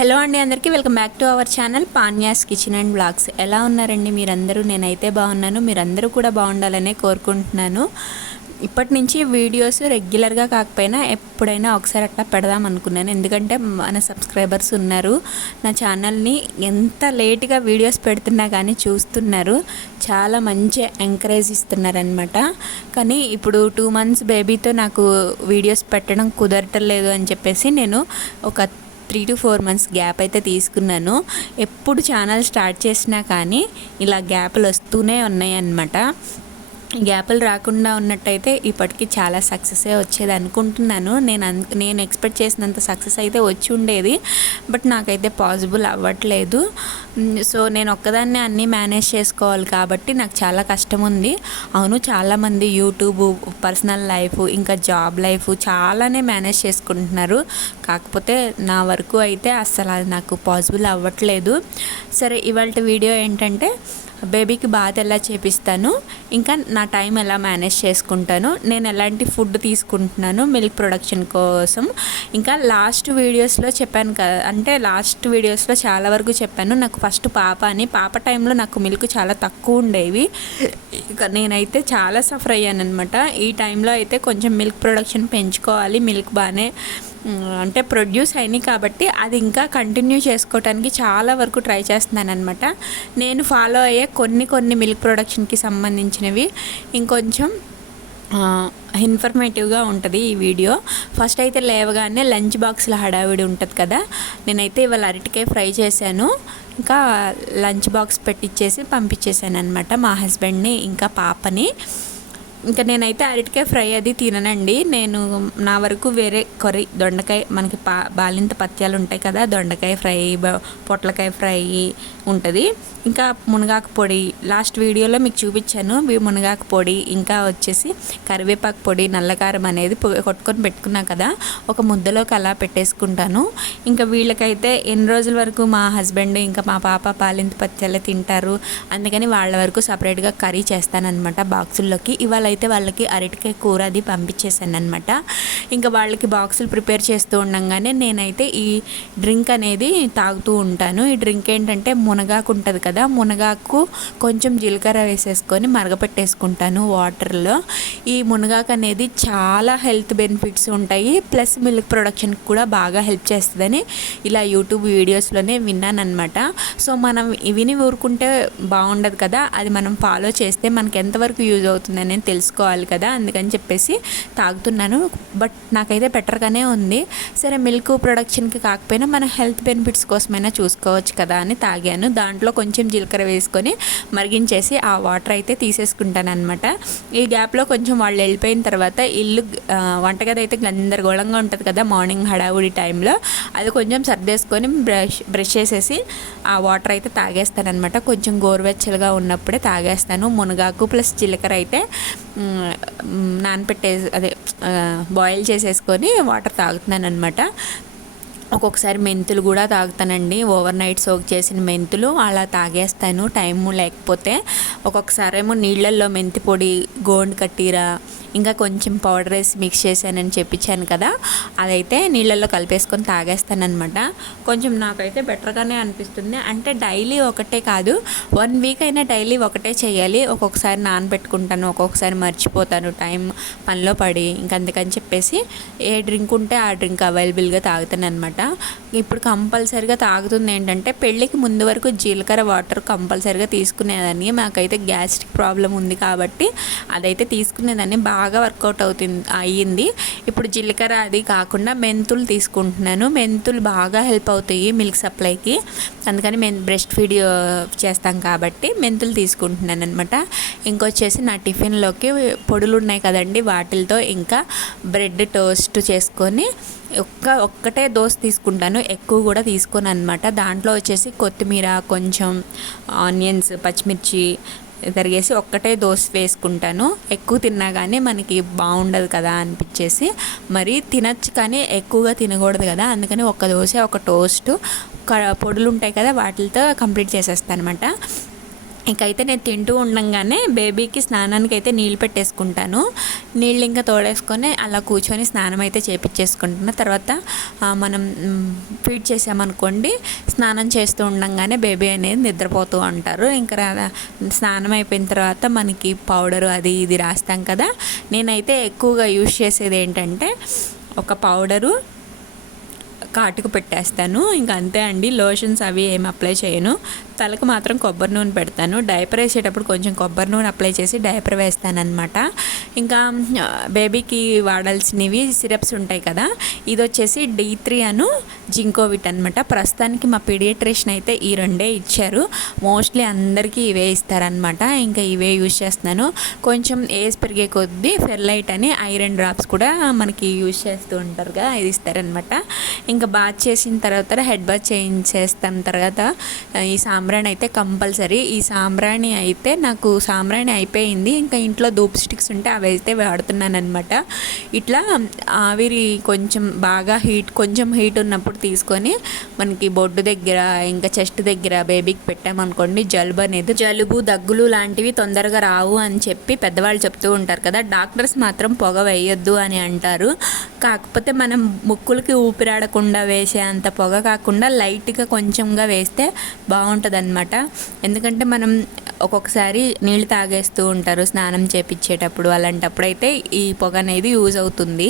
Hello అండి అందరికీ welcome back to our channel పాన్యాస్ kitchen and blogs. ఎలా ఉన్నారండి మీరందరూ? నేనైతే బాగున్నాను. మీరందరూ కూడా బాగుండాలనే కోరుకుంటున్నాను. ఇప్పటి నుంచి వీడియోస్ రెగ్యులర్గా కాకపోయినా ఎప్పుడైనా ఒకసారి అట్లా పెడదాం అనుకున్నాను. ఎందుకంటే మన సబ్స్క్రైబర్స్ ఉన్నారు. నా ఛానల్ని ఎంత లేట్గా వీడియోస్ పెడుతున్నా కానీ చూస్తున్నారు. చాలా మంచి ఎంకరేజ్ ఇస్తున్నారనమాట కానీ ఇప్పుడు టూ మంత్స్ బేబీతో నాకు వీడియోస్ పెట్టడం కుదరటం లేదు అని చెప్పేసి నేను ఒక three to four months gap అయితే తీసుకున్నాను. ఎప్పుడు ఛానల్ స్టార్ట్ చేసినా కానీ ఇలా గ్యాప్లు వస్తూనే ఉన్నాయి అన్నమాట గ్యాపులు రాకుండా ఉన్నట్టయితే ఇప్పటికి చాలా సక్సెసే వచ్చేది అనుకుంటున్నాను. నేను అన్ నేను ఎక్స్పెక్ట్ చేసినంత సక్సెస్ అయితే వచ్చి ఉండేది. బట్ నాకైతే పాసిబుల్ అవ్వట్లేదు. సో నేను ఒక్కదాన్నే అన్నీ మేనేజ్ చేసుకోవాలి కాబట్టి నాకు చాలా కష్టం ఉంది అవును చాలామంది యూట్యూబ్ పర్సనల్ లైఫ్ ఇంకా జాబ్ లైఫ్ చాలానే మేనేజ్ చేసుకుంటున్నారు. కాకపోతే నా వరకు అయితే అస్సలు అది నాకు పాసిబుల్ అవ్వట్లేదు. సరే ఇవాళ వీడియో ఏంటంటే బేబీకి బాత్ ఎలా చేపిస్తాను ఇంకా నా టైం ఎలా మేనేజ్ చేసుకుంటాను నేను ఎలాంటి ఫుడ్ తీసుకుంటున్నాను మిల్క్ ప్రొడక్షన్ కోసం. ఇంకా లాస్ట్ వీడియోస్లో చెప్పాను కదా అంటే లాస్ట్ వీడియోస్లో చాలా వరకు చెప్పాను నాకు ఫస్ట్ పాప అని. పాప టైంలో నాకు మిల్క్ చాలా తక్కువ ఉండేవి. ఇక నేనైతే చాలా సఫర్ అయ్యాను అనమాట ఈ టైంలో అయితే కొంచెం మిల్క్ ప్రొడక్షన్ పెంచుకోవాలి మిల్క్ బాగానే అంటే ప్రొడ్యూస్ అయినాయి కాబట్టి అది ఇంకా కంటిన్యూ చేసుకోవడానికి చాలా వరకు ట్రై చేస్తున్నాను అనమాట నేను ఫాలో అయ్యే కొన్ని కొన్ని మిల్క్ ప్రొడక్షన్కి సంబంధించినవి. ఇంకొంచెం ఇన్ఫర్మేటివ్గా ఉంటుంది ఈ వీడియో. ఫస్ట్ అయితే లేవగానే లంచ్ బాక్స్లో హడావిడి ఉంటుంది కదా నేనైతే ఇవాళ అరటికాయ ఫ్రై చేశాను. ఇంకా లంచ్ బాక్స్ పెట్టించేసి పంపించేసాను అనమాట మా హస్బెండ్ని ఇంకా పాపని. ఇంకా నేనైతే అరటికాయ ఫ్రై అది తిననండి. నేను నా వరకు వేరే కర్రీ దొండకాయ మనకి పా బాలింత పత్యాలు ఉంటాయి కదా దొండకాయ ఫ్రై పొట్లకాయ ఫ్రై ఉంటుంది. ఇంకా మునగాకు పొడి లాస్ట్ వీడియోలో మీకు చూపించాను. మునగాకు పొడి ఇంకా వచ్చేసి కరివేపాకు పొడి నల్లకారం అనేది కొట్టుకొని పెట్టుకున్నా కదా ఒక ముద్దలోకి అలా పెట్టేసుకుంటాను. ఇంకా వీళ్ళకైతే ఎన్ని రోజుల వరకు మా హస్బెండ్ ఇంకా మా పాప పాలింత పత్యాలు తింటారు. అందుకని వాళ్ళ వరకు సపరేట్గా కర్రీ చేస్తానన్నమాట బాక్సుల్లోకి. ఇవాళ అయితే వాళ్ళకి అరటికాయ కూర అది పంపించేసాను అనమాట ఇంకా వాళ్ళకి బాక్సులు ప్రిపేర్ చేస్తూ ఉండగానే నేనైతే ఈ డ్రింక్ అనేది తాగుతూ ఉంటాను. ఈ డ్రింక్ ఏంటంటే మునగాకు ఉంటుంది కదా మునగాకు కొంచెం జీలకర్ర వేసేసుకొని మరగపెట్టేసుకుంటాను వాటర్లో. ఈ మునగాకు అనేది చాలా హెల్త్ బెనిఫిట్స్ ఉంటాయి ప్లస్ మిల్క్ ప్రొడక్షన్కి కూడా బాగా హెల్ప్ చేస్తుందని ఇలా యూట్యూబ్ వీడియోస్లోనే విన్నాను అనమాట సో మనం విని ఊరుకుంటే బాగుండదు కదా అది మనం ఫాలో చేస్తే మనకి ఎంతవరకు యూజ్ అవుతుందని తెలుసు తెలుసుకోవాలి కదా అందుకని చెప్పేసి తాగుతున్నాను. బట్ నాకైతే బెటర్గానే ఉంది. సరే మిల్క్ ప్రొడక్షన్కి కాకపోయినా మన హెల్త్ బెనిఫిట్స్ కోసమైనా చూసుకోవచ్చు కదా అని తాగాను. దాంట్లో కొంచెం జీలకర్ర వేసుకొని మరిగించేసి ఆ వాటర్ అయితే తీసేసుకుంటాను అనమాట ఈ గ్యాప్లో కొంచెం వాళ్ళు వెళ్ళిపోయిన తర్వాత ఇల్లు వంటగది అయితే గందరగోళంగా ఉంటుంది కదా మార్నింగ్ హడావుడి టైంలో. అది కొంచెం సర్దేసుకొని బ్రష్ బ్రష్ చేసేసి ఆ వాటర్ అయితే తాగేస్తాను అనమాట కొంచెం గోరువెచ్చలుగా ఉన్నప్పుడే తాగేస్తాను. మునగాకు ప్లస్ జీలకర్ర అయితే నానపెట్టే అదే బాయిల్ చేసేసుకొని వాటర్ తాగుతున్నాను అనమాట ఒక్కొక్కసారి మెంతులు కూడా తాగుతానండి. ఓవర్ నైట్ సోక్ చేసిన మెంతులు అలా తాగేస్తాను. టైము లేకపోతే ఒక్కొక్కసారి ఏమో నీళ్ళల్లో మెంతి పొడి గోండు కట్టిరా ఇంకా కొంచెం పౌడర్ వేసి మిక్స్ చేశానని చెప్పించాను కదా అదైతే నీళ్ళల్లో కలిపేసుకొని తాగేస్తానమాట కొంచెం నాకైతే బెటర్గానే అనిపిస్తుంది. అంటే డైలీ ఒకటే కాదు వన్ వీక్ అయినా డైలీ ఒకటే చేయాలి. ఒక్కొక్కసారి నానబెట్టుకుంటాను ఒక్కొక్కసారి మర్చిపోతాను టైం పనిలో పడి ఇంక అందుకని చెప్పేసి ఏ డ్రింక్ ఉంటే ఆ డ్రింక్ అవైలబుల్గా తాగుతాను అనమాట ఇప్పుడు కంపల్సరిగా తాగుతుంది ఏంటంటే పెళ్ళికి ముందు వరకు జీలకర్ర వాటర్ కంపల్సరిగా తీసుకునేదాన్ని. మాకైతే గ్యాస్ట్రిక్ ప్రాబ్లం ఉంది కాబట్టి అదైతే తీసుకునేదాన్ని. బాగా వర్కౌట్ అవుతుంది అయ్యింది. ఇప్పుడు జీలకర్ర అది కాకుండా మెంతులు తీసుకుంటున్నాను. మెంతులు బాగా హెల్ప్ అవుతాయి మిల్క్ సప్లైకి. అందుకని మేము బ్రెస్ట్ ఫీడ్ చేస్తాం కాబట్టి మెంతులు తీసుకుంటున్నాను అనమాట ఇంకొచ్చేసి నా టిఫిన్లోకి పొడులు ఉన్నాయి కదండి వాటితో ఇంకా బ్రెడ్ టోస్ట్ చేసుకొని ఒక్క ఒక్కటే దోశ తీసుకుంటాను. ఎక్కువ కూడా తీసుకోను అనమాట దాంట్లో వచ్చేసి కొత్తిమీర కొంచెం ఆనియన్స్ పచ్చిమిర్చి తరిగేసి ఒక్కటే దోశ వేసుకుంటాను. ఎక్కువ తిన్నా కానీ మనకి బాగుండదు కదా అనిపించేసి. మరి తినచ్చు కానీ ఎక్కువగా తినకూడదు కదా. అందుకని ఒక దోశ ఒక టోస్ట్ పొడులు ఉంటాయి కదా వాటితో కంప్లీట్ చేసేస్తాను అనమాట ఇకైతే నేను తింటూ ఉండంగానే బేబీకి స్నానానికి అయితే నీళ్ళు పెట్టేసుకుంటాను. నీళ్ళు ఇంకా తోడేసుకొని అలా కూర్చొని స్నానం అయితే చేపించేసుకుంటున్నా తర్వాత మనం ఫీడ్ చేసామనుకోండి స్నానం చేస్తూ ఉండంగానే బేబీ అనేది నిద్రపోతూ ఉంటారు. ఇంకా స్నానం అయిపోయిన తర్వాత మనకి పౌడరు అది ఇది రాస్తాం కదా. నేనైతే ఎక్కువగా యూజ్ చేసేది ఏంటంటే ఒక పౌడరు కాటుకు పెట్టేస్తాను. ఇంకా అంతే అండి లోషన్స్ అవి ఏమి అప్లై చేయను. తలకు మాత్రం కొబ్బరి నూనె పెడతాను. డైపర్ వేసేటప్పుడు కొంచెం కొబ్బరి నూనె అప్లై చేసి డైపర్ వేస్తానమాట ఇంకా బేబీకి వాడాల్సినవి సిరప్స్ ఉంటాయి కదా ఇది వచ్చేసి డీ త్రీ అను జింకోవిట్ అనమాట ప్రస్తుతానికి మా పీడియట్రిషన్ అయితే ఈ రెండే ఇచ్చారు. మోస్ట్లీ అందరికీ ఇవే ఇస్తారనమాట ఇంకా ఇవే యూజ్ చేస్తున్నాను. కొంచెం ఏజ్ పెరిగే కొద్దీ ఫెర్లైట్ అని ఐరన్ డ్రాప్స్ కూడా మనకి యూజ్ చేస్తూ ఉంటారుగా ఇది ఇస్తారనమాట ఇంకా బాత్ చేసిన తర్వాత హెడ్ బాత్ చేయించేస్తాం తర్వాత ఈ సాంబ్రాణి అయితే కంపల్సరీ. ఈ సాంబ్రాణి అయితే నాకు సాంబ్రాణి అయిపోయింది. ఇంకా ఇంట్లో దూప్ స్టిక్స్ ఉంటే అవి అయితే వాడుతున్నాను అనమాట ఇట్లా ఆవిరి కొంచెం బాగా హీట్ కొంచెం హీట్ ఉన్నప్పుడు తీసుకొని మనకి బొడ్డు దగ్గర ఇంకా చెస్ట్ దగ్గర బేబీకి పెట్టామనుకోండి జలుబు అనేది జలుబు దగ్గులు లాంటివి తొందరగా రావు అని చెప్పి పెద్దవాళ్ళు చెప్తూ ఉంటారు కదా. డాక్టర్స్ మాత్రం పొగ వేయొద్దు అని అంటారు. కాకపోతే మనం ముక్కులకి ఊపిరాడకుండా వేసే అంత పొగ కాకుండా లైట్గా కొంచెంగా వేస్తే బాగుంటుంది అనమాట ఎందుకంటే మనం ఒక్కొక్కసారి నీళ్ళు తాగేస్తూ ఉంటారు స్నానం చేపించేటప్పుడు అలాంటప్పుడు అయితే ఈ పొగ అనేది యూజ్ అవుతుంది.